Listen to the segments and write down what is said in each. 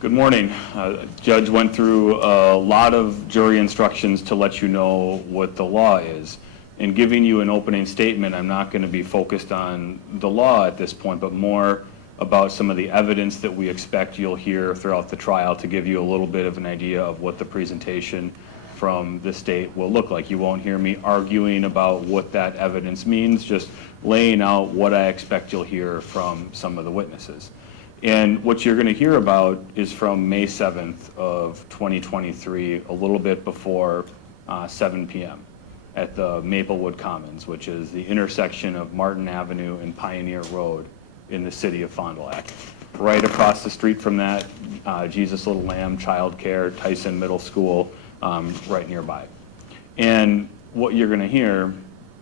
Good morning. Judge went through a lot of jury instructions to let you know what the law is. In giving you an opening statement, I'm not going to be focused on the law at this point, but more about some of the evidence that we expect you'll hear throughout the trial to give you a little bit of an idea of what the presentation from the state will look like. You won't hear me arguing about what that evidence means, just laying out what I expect you'll hear from some of the witnesses. And what you're going to hear about is from May 7th of 2023, a little bit before 7 p.m. at the Maplewood Commons, which is the intersection of Martin Avenue and Pioneer Road in the city of Fond du Lac. Right across the street from that, Jesus Little Lamb Child Care, Tyson Middle School, right nearby. And what you're going to hear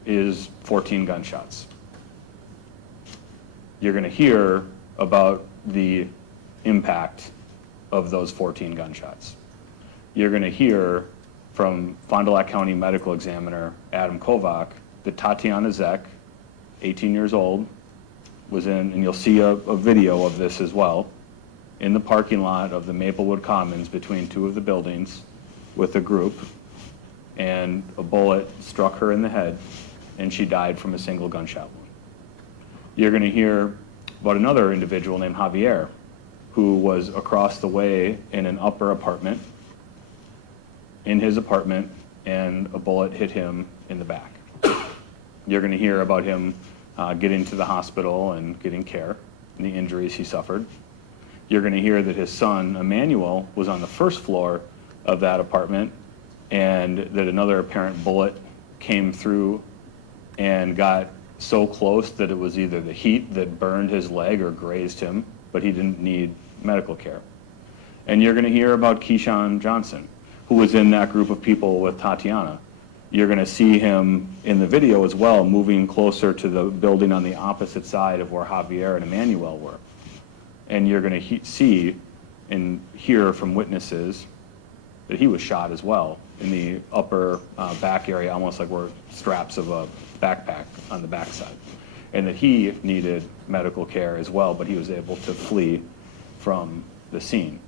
is 14 gunshots. You're going to hear about the impact of those 14 gunshots. You're going to hear from Fond du Lac County Medical Examiner Adam Kovac that Tatyana Zech, 18 years old, was in, and you'll see a video of this as well, in the parking lot of the Maplewood Commons between two of the buildings with a group, and a bullet struck her in the head, and she died from a single gunshot wound. You're going to hear about another individual named Javier, who was across the way in an upper apartment, in his apartment, and a bullet hit him in the back. You're going to hear about him getting to the hospital and getting care and the injuries he suffered. You're going to hear that his son, Emmanuel, was on the first floor of that apartment, and that another apparent bullet came through and got so close that it was either the heat that burned his leg or grazed him, but he didn't need medical care. And you're going to hear about Keyshawn Johnson, who was in that group of people with Tatyana. You're going to see him in the video as well, moving closer to the building on the opposite side of where Javier and Emmanuel were. And you're going to see and hear from witnesses that he was shot as well in the upper back area, almost like where straps of a backpack on the backside, and that he needed medical care as well, but he was able to flee from the scene.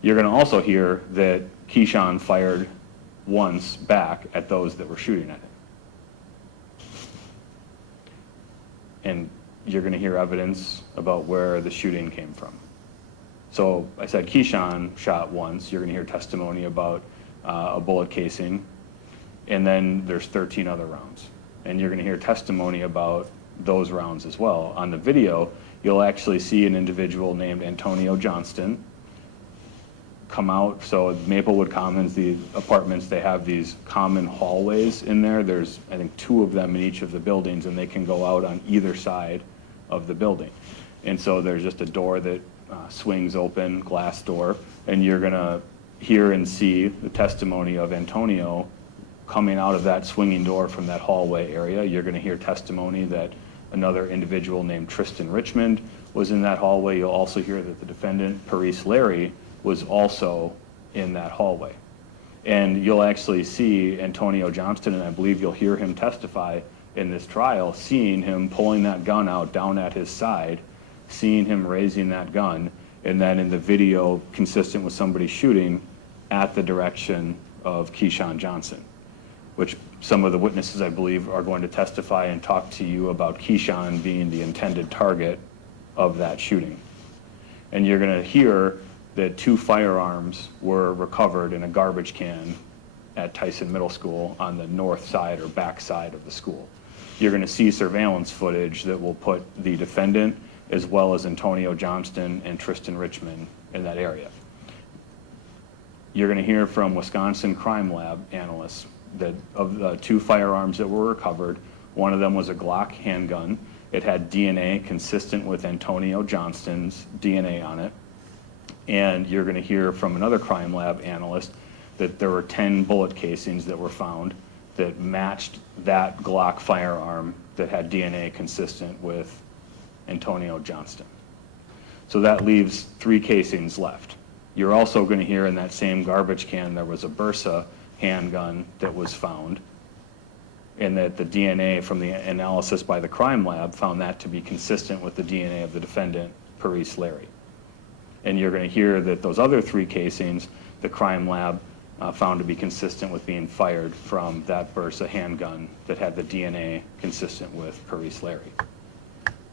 You're going to also hear that Keyshawn fired once back at those that were shooting at him. And you're going to hear evidence about where the shooting came from. So I said Keyshawn shot once. You're going to hear testimony about a bullet casing, and then there's 13 other rounds. And you're going to hear testimony about those rounds as well. On the video, you'll actually see an individual named Antonio Johnston come out. So Maplewood Commons, the apartments, they have these common hallways in there. There's, I think, 2 of them in each of the buildings, and they can go out on either side of the building. And so there's just a door that swings open, glass door, and you're going to hear and see the testimony of Antonio coming out of that swinging door from that hallway area. You're going to hear testimony that another individual named Tristan Richmond was in that hallway. You'll also hear that the defendant, Parise Larry, was also in that hallway. And you'll actually see Antonio Johnston, and I believe you'll hear him testify in this trial, seeing him pulling that gun out down at his side, seeing him raising that gun, and then in the video, consistent with somebody shooting at the direction of Keyshawn Johnson, which some of the witnesses, I believe, are going to testify and talk to you about Keyshawn being the intended target of that shooting. And you're going to hear that 2 firearms were recovered in a garbage can at Tyson Middle School on the north side or back side of the school. You're going to see surveillance footage that will put the defendant as well as Antonio Johnston and Tristan Richmond in that area. You're going to hear from Wisconsin Crime Lab analysts that of the 2 firearms that were recovered, one of them was a Glock handgun. It had DNA consistent with Antonio Johnston's DNA on it. And you're going to hear from another crime lab analyst that there were 10 bullet casings that were found that matched that Glock firearm that had DNA consistent with Antonio Johnston. So that leaves 3 casings left. You're also going to hear in that same garbage can there was a Bersa handgun that was found, and that the DNA from the analysis by the crime lab found that to be consistent with the DNA of the defendant, Parise Larry. And you're going to hear that those other 3 casings, the crime lab found to be consistent with being fired from that Bersa handgun that had the DNA consistent with Parise Larry.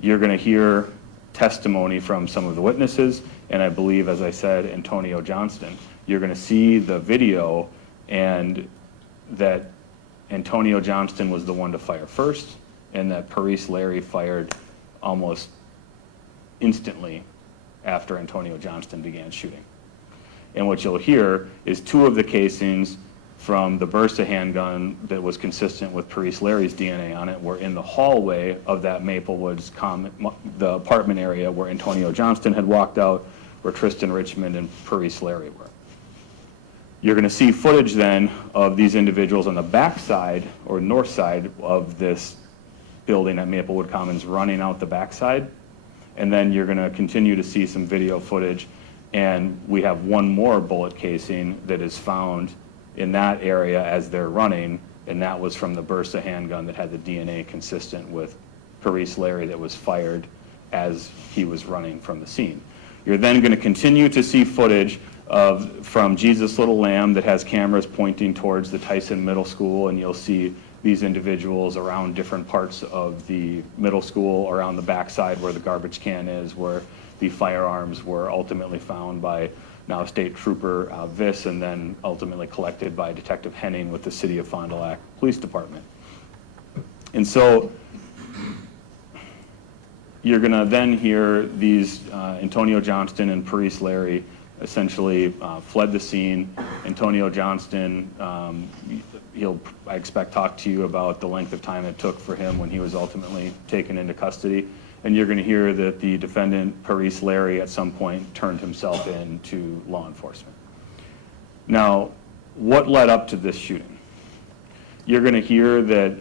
You're going to hear testimony from some of the witnesses, and I believe, as I said, Antonio Johnston. You're going to see the video, and that Antonio Johnston was the one to fire first, and that Parise Larry fired almost instantly after Antonio Johnston began shooting. And what you'll hear is 2 of the casings from the Bersa handgun that was consistent with Parise Larry's DNA on it were in the hallway of that Maplewoods the apartment area where Antonio Johnston had walked out, where Tristan Richmond and Parise Larry were. You're going to see footage then of these individuals on the back side or north side of this building at Maplewood Commons running out the backside. And then you're going to continue to see some video footage, and we have 1 more bullet casing that is found in that area as they're running, and that was from the Bersa handgun that had the DNA consistent with Parise Larry that was fired as he was running from the scene. You're then going to continue to see footage from Jesus Little Lamb that has cameras pointing towards the Tyson Middle School, and you'll see these individuals around different parts of the middle school, around the backside where the garbage can is, where the firearms were ultimately found by now State Trooper Viss, and then ultimately collected by Detective Henning with the City of Fond du Lac Police Department. And so you're going to then hear these Antonio Johnston and Parise Larry essentially fled the scene. Antonio Johnston, I expect, talk to you about the length of time it took for him when he was ultimately taken into custody. And you're going to hear that the defendant, Parise Larry, at some point turned himself in to law enforcement. Now, what led up to this shooting? You're going to hear that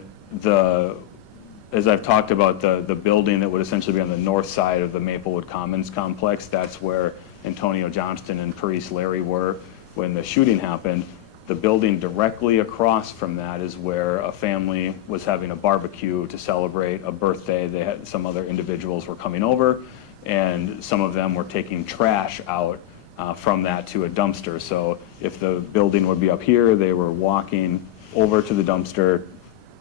as I've talked about, the building that would essentially be on the north side of the Maplewood Commons complex, that's where Antonio Johnston and Parise Larry were when the shooting happened. The building directly across from that is where a family was having a barbecue to celebrate a birthday. Some other individuals were coming over, and some of them were taking trash out from that to a dumpster. So if the building would be up here, they were walking over to the dumpster,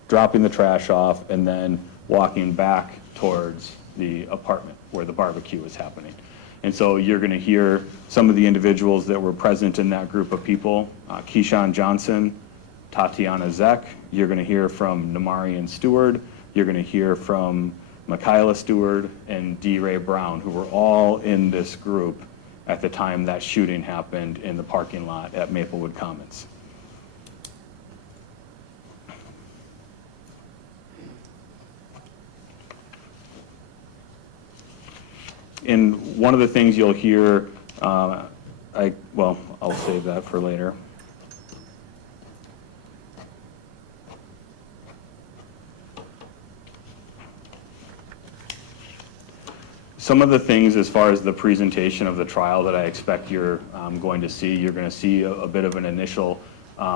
dropping the trash off, and then walking back towards the apartment where the barbecue was happening. And so you're going to hear some of the individuals that were present in that group of people, Keyshawn Johnson, Tatyana Zech. You're going to hear from Namarian Stewart. You're going to hear from Michaela Stewart and D. Ray Brown, who were all in this group at the time that shooting happened in the parking lot at Maplewood Commons. And one of the things you'll hear, I'll save that for later. Some of the things as far as the presentation of the trial that I expect you're going to see, you're going to see a bit of an initial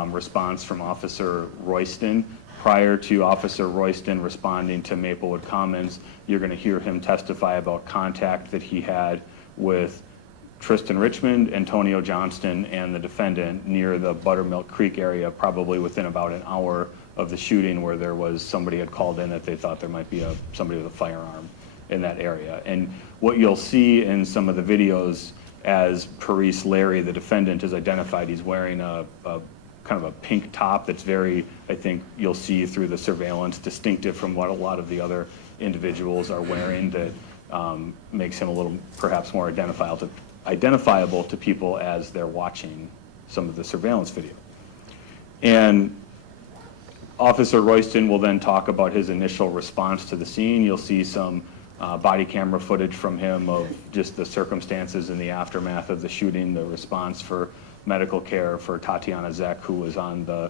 response from Officer Royston. Prior to Officer Royston responding to Maplewood Commons, you're going to hear him testify about contact that he had with Tristan Richmond, Antonio Johnston, and the defendant near the Buttermilk Creek area, probably within about an hour of the shooting, where there was somebody had called in that they thought there might be somebody with a firearm in that area. And what you'll see in some of the videos as Parise Larry, the defendant, is identified, he's wearing a kind of a pink top that's very, I think you'll see through the surveillance, distinctive from what a lot of the other individuals are wearing, that makes him a little perhaps more identifiable to people as they're watching some of the surveillance video. And Officer Royston will then talk about his initial response to the scene. You'll see some body camera footage from him of just the circumstances in the aftermath of the shooting, the response for medical care for Tatyana Zech, who was on the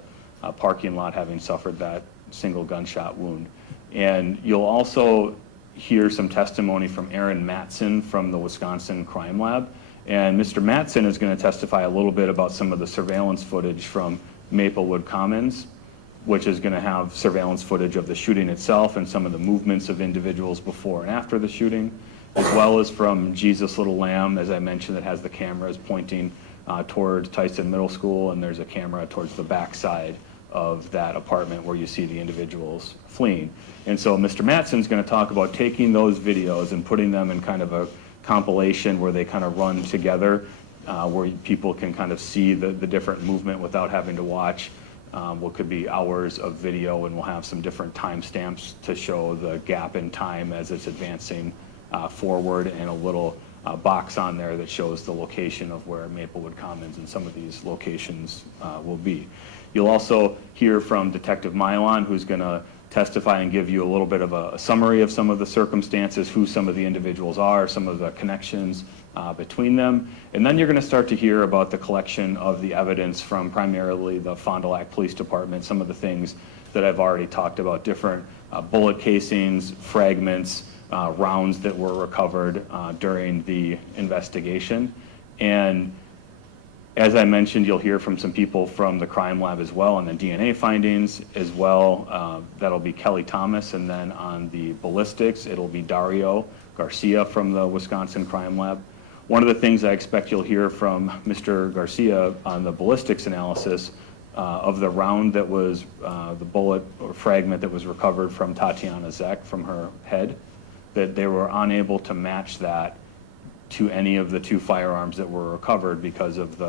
parking lot having suffered that single gunshot wound. And you'll also hear some testimony from Aaron Matson from the Wisconsin Crime Lab. And Mr. Matson is going to testify a little bit about some of the surveillance footage from Maplewood Commons, which is going to have surveillance footage of the shooting itself and some of the movements of individuals before and after the shooting. as well as from Jesus Little Lamb, as I mentioned, that has the cameras pointing towards Tyson Middle School, and there's a camera towards the back side of that apartment where you see the individuals fleeing. And so Mr. Matson's going to talk about taking those videos and putting them in kind of a compilation where they kind of run together, where people can kind of see the different movement without having to watch what could be hours of video, and we'll have some different timestamps to show the gap in time as it's advancing forward, and a little box on there that shows the location of where Maplewood Commons and some of these locations will be. You'll also hear from Detective Mylon, who's going to testify and give you a little bit of a summary of some of the circumstances, who some of the individuals are, some of the connections between them. And then you're going to start to hear about the collection of the evidence from primarily the Fond du Lac Police Department, some of the things that I've already talked about, different bullet casings, fragments, rounds that were recovered during the investigation. And as I mentioned, you'll hear from some people from the crime lab as well on the DNA findings as well. That'll be Kelly Thomas, and then on the ballistics, it'll be Dario Garcia from the Wisconsin Crime Lab. One of the things I expect you'll hear from Mr. Garcia on the ballistics analysis of the round that was the bullet or fragment that was recovered from Tatyana Zech from her head, that they were unable to match that to any of the two firearms that were recovered because of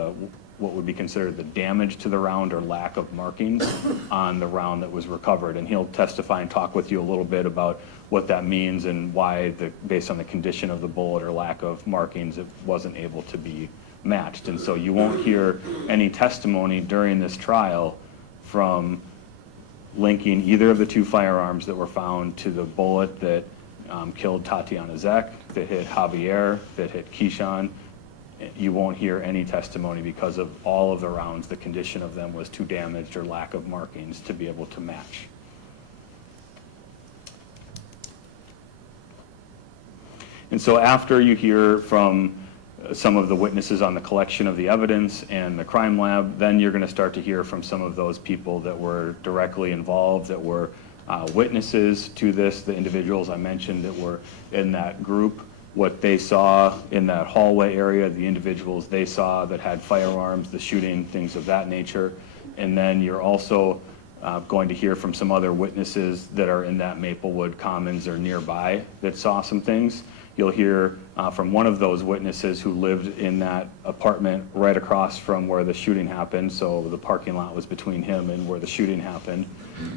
what would be considered the damage to the round or lack of markings on the round that was recovered. And he'll testify and talk with you a little bit about what that means and why, based on the condition of the bullet or lack of markings, it wasn't able to be matched. And so you won't hear any testimony during this trial from linking either of the two firearms that were found to the bullet that killed Tatyana Zech, that hit Javier, that hit Keyshawn. You won't hear any testimony because of all of the rounds, the condition of them was too damaged or lack of markings to be able to match. And so after you hear from some of the witnesses on the collection of the evidence and the crime lab, then you're going to start to hear from some of those people that were directly involved, that were witnesses to this, the individuals I mentioned that were in that group, what they saw in that hallway area, the individuals they saw that had firearms, the shooting, things of that nature. And then you're also going to hear from some other witnesses that are in that Maplewood Commons or nearby that saw some things. You'll hear from one of those witnesses who lived in that apartment right across from where the shooting happened. So the parking lot was between him and where the shooting happened.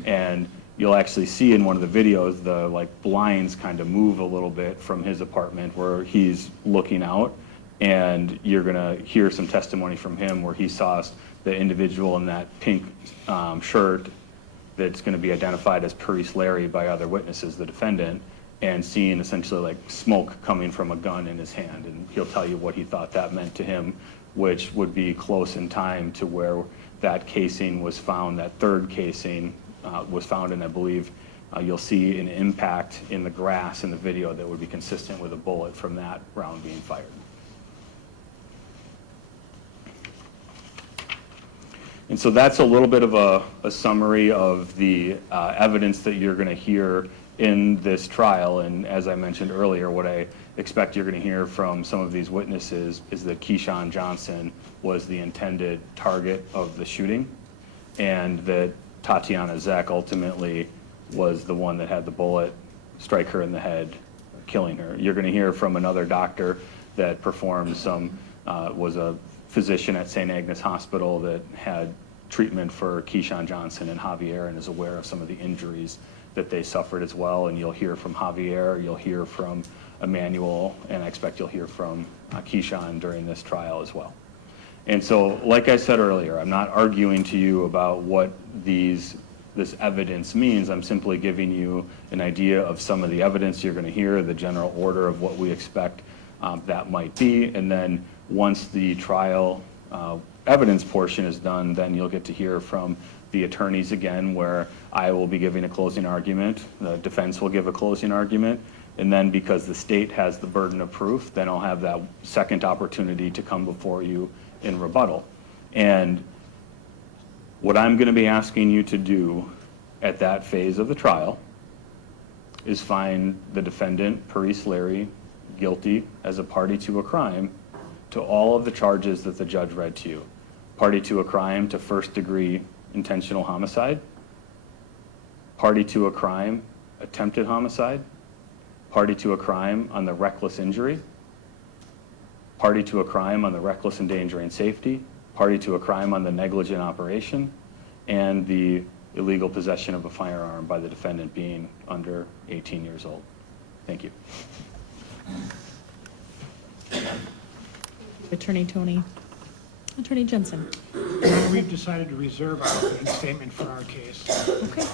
And you'll actually see in one of the videos the blinds kind of move a little bit from his apartment where he's looking out, and you're going to hear some testimony from him where he saw the individual in that pink shirt that's going to be identified as Parise Larry by other witnesses, the defendant, and seeing essentially smoke coming from a gun in his hand. And he'll tell you what he thought that meant to him, which would be close in time to where that casing was found, that third casing was found, and I believe you'll see an impact in the grass in the video that would be consistent with a bullet from that round being fired. And so that's a little bit of a summary of the evidence that you're going to hear in this trial. And as I mentioned earlier, what I expect you're going to hear from some of these witnesses is that Keyshawn Johnson was the intended target of the shooting, and that Tatyana Zech ultimately was the one that had the bullet strike her in the head, killing her. You're going to hear from another doctor that performed was a physician at St. Agnes Hospital that had treatment for Keyshawn Johnson and Javier and is aware of some of the injuries that they suffered as well. And you'll hear from Javier, you'll hear from Emmanuel, and I expect you'll hear from Keyshawn during this trial as well. And so, like I said earlier, I'm not arguing to you about what this evidence means. I'm simply giving you an idea of some of the evidence you're going to hear, the general order of what we expect that might be. And then once the trial evidence portion is done, then you'll get to hear from the attorneys again, where I will be giving a closing argument, the defense will give a closing argument, and then because the state has the burden of proof, then I'll have that second opportunity to come before you in rebuttal. And what I'm going to be asking you to do at that phase of the trial is find the defendant, Parise Larry guilty as a party to a crime to all of the charges that the judge read to you. Party to a crime to first-degree intentional homicide, party to a crime, attempted homicide, party to a crime on the reckless injury, party to a crime on the reckless endangering safety, party to a crime on the negligent operation, and the illegal possession of a firearm by the defendant being under 18 years old. Thank you. Attorney Tony. Attorney Jensen. Your Honor, we've decided to reserve our opening statement for our case. Okay.